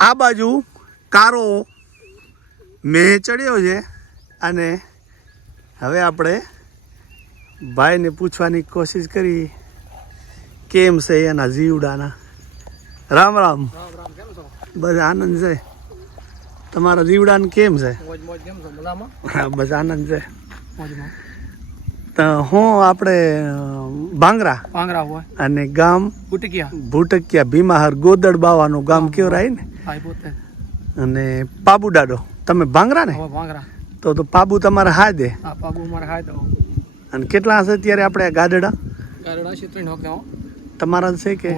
આ બાજુ કારો મેં ચડ્યો છે અને હવે આપણે ભાઈને પૂછવાની કોશિશ કરી કેમ છે એના જીવડાના. રામ રામ. બસ આનંદ છે. તમારા જીવડાને કેમ છે? બસ આનંદ છે. તો હું આપણે ભાંગરા હોય અને ગામ ભૂટકિયા ભીમાહર ગોદડ બાવાનું ગામ કેવું રાય ને. અને પાબુ દાડો. તમે ભાંગરા ને? તો પાબુ તમારે હા દે. અને કેટલા હશે અત્યારે આપણે ગાડડા? તમારા છે કે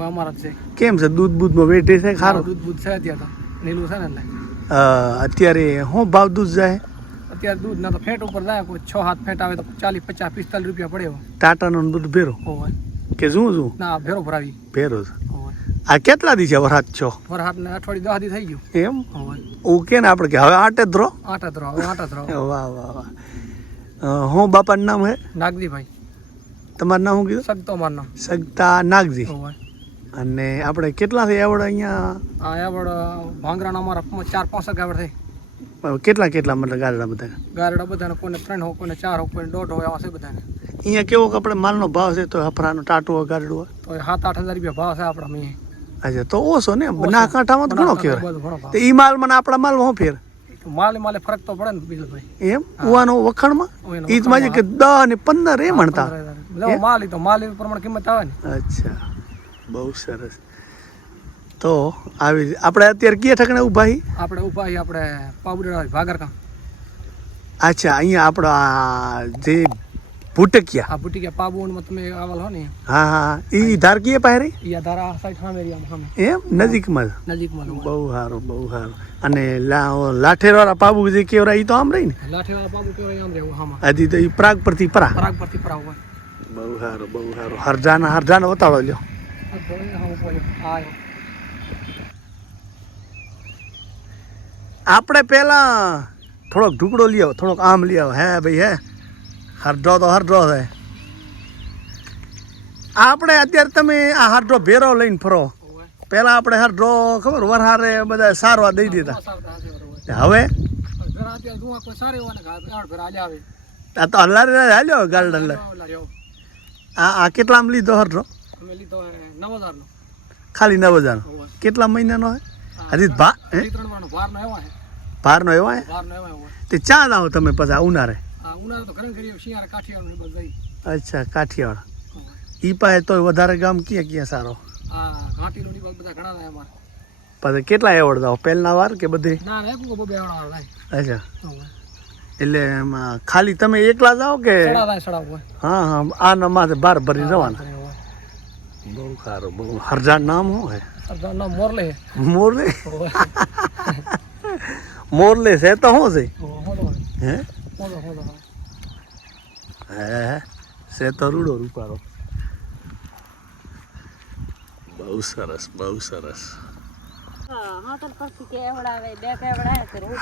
કેમ છે? દૂધ બૂધમાં વેઠે છે ખારું? દૂધ છે અત્યારે નીલું છે ને અત્યારે શું ભાવ દૂધ જાય? અત્યારે દૂધ ના તો ફેટ ઉપર જાય, કોઈ 6-7 ફેટ આવે તો 40, 50, 45 રૂપિયા પડે. ટાટાનું દૂધ ભેરો કે શું ના ભેરો ભરાવી ભેરો છે. આ કેટલા દી છે વરસાદ છો? વરસાદ ને અઠવાડિયું 10 દી થઈ ગયું એમ. ઓકે ને આપણે કે હવે આટે જ રહો. વાહ વાહ વાહ. હું બાપાનું નામ હે? નાગજીભાઈ. તમારું નામ શું કીધું? સગતો મારું નામ. સગતા નાગજી. અને આપણે કેટલા છે એવડ અહીંયા? આ એવડ ભાંગરાના અમારા 4-5 એવડ થઈ. કેટલા મતલબ ગારડા બધા? ગારડા બધાને કોઈને 3 હોય, કોઈને 4 હોય, કોઈને 1.5 હોય, એવા છે બધાને. અહીંયા કેવો કે આપણે માલનો ભાવ છે તો હફરાનો ટાટો ગારડું હોય તો 7-8 હજાર રૂપિયા ભાવ છે આપણા મેં. અચ્છા, તો ઓછો ને. ના કાંઠામાં તો ઘણો કહેવાય. તો ઈ માલ મને આપણા માલ શું ફેર? માલે ફરક તો પડે ને બીજું ભાઈ. એમ ઉવાનો વખાણમાં ઈજ માં કે 10 ને 15 એમ મળતા. માલ પ્રમાણે કિંમત આવે ને. અચ્છા, બહુ સરસ. તો આવી આપણે અત્યારે કયા ઠકણે ઊભા છીએ? આપણે ઊભા છીએ આપણે પાબુડા ભાગરકા. અચ્છા, અહીંયા આપણા જે ભૂટકિયા. ભૂટકિયા પાબુમાં તમે આવેલ હો ને. હા. ઈ ધાર કીએ પાહરી? ઈ ધાર આ સાઈડ સામે એરિયામાં એમ નજીકમાં. બહુ સારું. અને લાઠેરવાળા પાબુ જે કેવરા ઈ તો આમ રહી ને? લાઠેરવાળા પાબુ કેવરા આમ રહે હામાં. હજી તો ઈ પ્રાગ પરથી પરા હોય. બહુ સારું. હરજાના વતાળો લ્યો. આપણે પેલા થોડોક ઢુકડો લઈ આવો, થોડોક આમ લઈ આવો. હે ભાઈ હે, હરડો છે. આપણે અત્યારે તમે આ હરડો ભેરો લઈને ફરો. પેલા આપણે હરડો ખબર વરહારે બધા સારવા દઈ દીધા. હવે આ તો હલારે હાલ્યો ગાર્ડન. આ કેટલામાં લીધો હરડો? ખાલી 9,000. કેટલા મહિનાનો હે? હજી ભારનો એવા હે? તે ચા લાવો તમે પછી ઉનાળે? અચ્છા, કાઠિયાવાડ. ઈ પાસે તો વધારે ગામ ક્યાં સારો? પછી કેટલા એવોર્ડ દાવ? પહેલના વાર કે બધે? અચ્છા, એટલે એમાં ખાલી તમે એકલા જાઓ કે? હા. આના માથે બાર ભરી જવાના. બહુ સારું. બહુ હરજાન નામ શું હે? મોરલે છે તો શું છે? હે છે તો રૂડો રૂપારો. બહુ સરસ.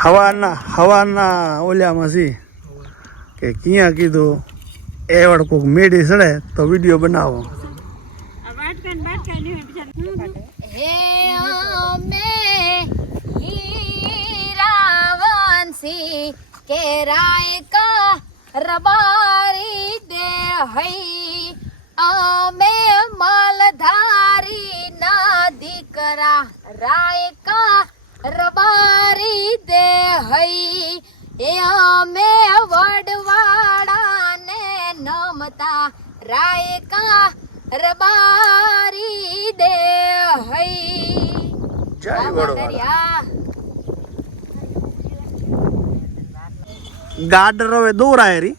હવાના ઓલ્યામાં છી કે ક્યાં કીધું એવડ કોક મેડી સડે તો વિડીયો બનાવો. કે રાય કા રબારી દે હઈ અમે માલધારી ના દીકરા રાય કા રબારી દે હઈ એ અમે વડવાડા ને નમતા રાય કા રબારી દે હઈ. જય વડવાડા. ગાડર હવે દોરાય રી.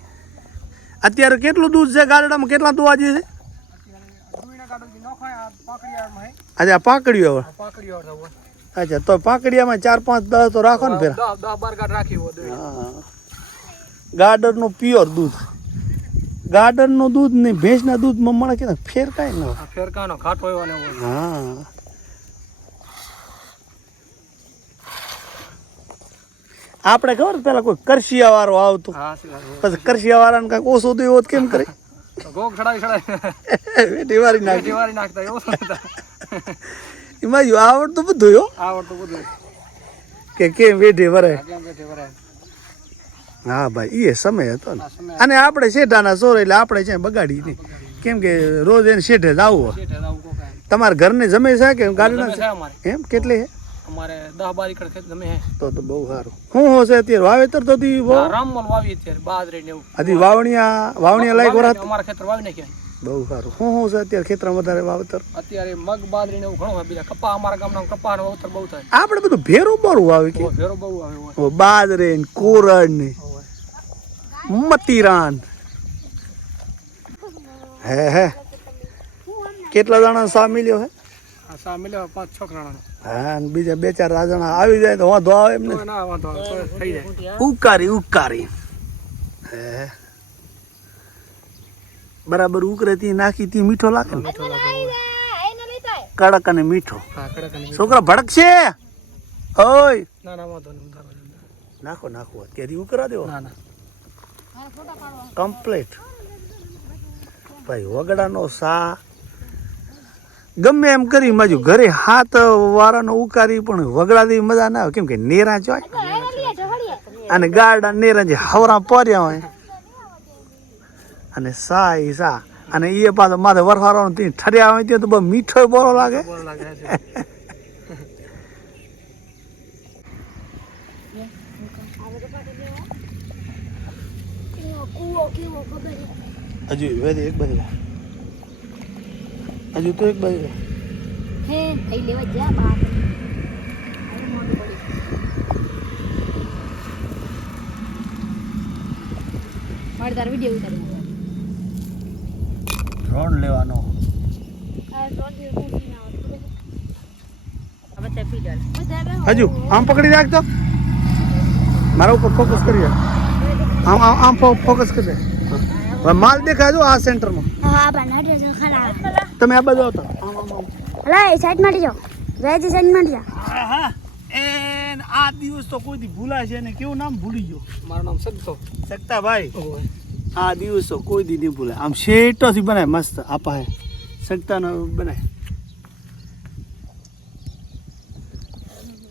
અત્યારે કેટલું દૂધ છે ગાડડામાં? કેટલા દોવા જે છે? અચ્છા, પાંકડીઓ. અચ્છા, તો પાંકડીયામાં 4, 5, 10 તો રાખો ને ફેર. ગાડરનું પ્યોર દૂધ. ગાડરનું દૂધ ને ભેંસના દૂધમાં મળે કે ફેર કાંઈ ન હોય. ફેરકાનો ઘાટો એવો ને. હા. આપણે ખબર પેલા કોઈ કરશિયા વાળો આવતો, પછી કરશિયા વાળાને કાંઈક ઓછો તો એવો કેમ કરે? એમાં આવડતું બધું. કે કેમ વેઢે વરે કેમ બેઠે વરે હા ભાઈ એ સમય હતો ને આ સમય અને આપણે શેઠાના સોર એટલે આપણે છે બગાડી નહીં કેમ કે રોજ એને શેઠે જ આવવું શેઠે આવું કોક આય. તમારા ઘરને જમે છે કે ગાડીના જમે છે અમારે એમ કેટલી હે અમારે 10-12 એકર ખેત જમે હે તો બહુ સારું હું છે અત્યારે વાવેતર તો દી બહુ આ રામમોલ વાવી અત્યારે બાજરી ને એવું હજી વાવણિયા લાયક વરાત અમારા ખેતર વાવી નાખ્યા બહુ સારું હું છે અત્યારે ખેતરમાં વધારે વાવેતર અત્યારે મગ બાજરી ને એવું ઘણું હોય બીજા કપા અમારા ગામના કપા નો વાવેતર બહુ થાય આપણે બધું ભેરું બોરું વાવે કે ભેરો બહુ આવે હોય બાજરે ને કોરડ ને મતીરાન હે કેટલા જણા સા મિલ્યો હે આ સા મિલ્યો 5-6 કરાણા હા અને બીજા 2-4 જણા આવી જાય તો વાંધો આવે એમ ને તો ના વાંધો આવે, તો થઈ જાય ઉકારી હે બરાબર ઉકરે તી નાખી તી મીઠો લાગે ને કડક અને મીઠો હા કડક અને છોકરા ભડકશે ઓય ના ના વાંધો નહીં નાખો અત્યારે ઉકરા દેવો ના ના કમ્પ્લીટ ભાઈ વગડાનો સા ગમે એમ કરી મજુ ઘરે હાથ વારાનો ઉકારી પણ વગડાથી મજા ના આવે કેમ કે નેરા જોય અને ગાડા નેરા જે હવરા પડ્યા હોય અને સા ઈ સા અને એ પાછો માથે વરસાવાનો ઠર્યા હોય ત્યાં તો બહુ મીઠો બોરો લાગે બોલ લાગે છે હજુ વેરી એક બાજુ હજુ તો એક બાજુ હે થઈ લેવા જા બાપ મારે તાર વિડિયો ઉતારી ડ્રોન લેવાનો હજુ આમ પકડી રાખતો મારા ઉપર ફોકસ કરી આમ ફોકસ કરી હવે માલ દેખાય જો આ સેન્ટરમાં હા બનાડ્યો છે ખરા તમે આ બાજુ આવતા અલા એ સાઈડ માં જાઓ વેજી સાઈડ માં જાઓ હા એ આ દિવસ તો કોઈ દી ભૂલાશે ને કેવું નામ ભૂલી ગયો મારું નામ સગતો સકતા ભાઈ આ દિવસ તો કોઈ દી નહીં ભૂલાય આમ શેટોથી બનાય મસ્ત આપા હે સકતાનો બનાય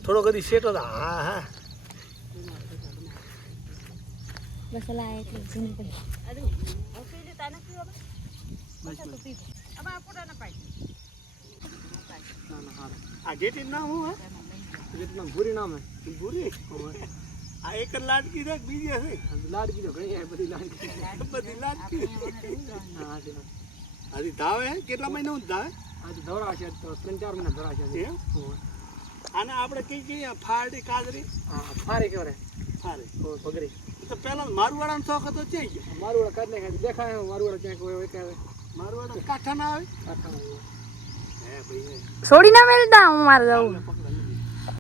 થોડો કદી શેટો તો હા હા બસ અલા એટલે જીને પડી આ જેટી નામ હું હે જેટલું ભૂરી નામ હે ભૂરી આ એક જ લાડકી છે બીજી હશે લાડકી તો ઘણી હે બધી લાડકી બધી લાડકી હા છે હજી ધાવે હે કેટલા મહિના હું ધાવે આજ ધોરા છે તો 3-4 મહિના ધોરા છે એમ? આને આપણે કઈ ફાડી કાદરી હા ફારે કેવરે ફારે પગરી તો પેલા મારવાડાનો શોખ હતો છે મારું વાળા કાઢ નાખે દેખાય મારું વાળા ક્યાંક હોય કે મારવાડા કાઠા ના આવે કાઢતા હે ભાઈ છોડી ના મેલતા હું મારે જાઉં પકડ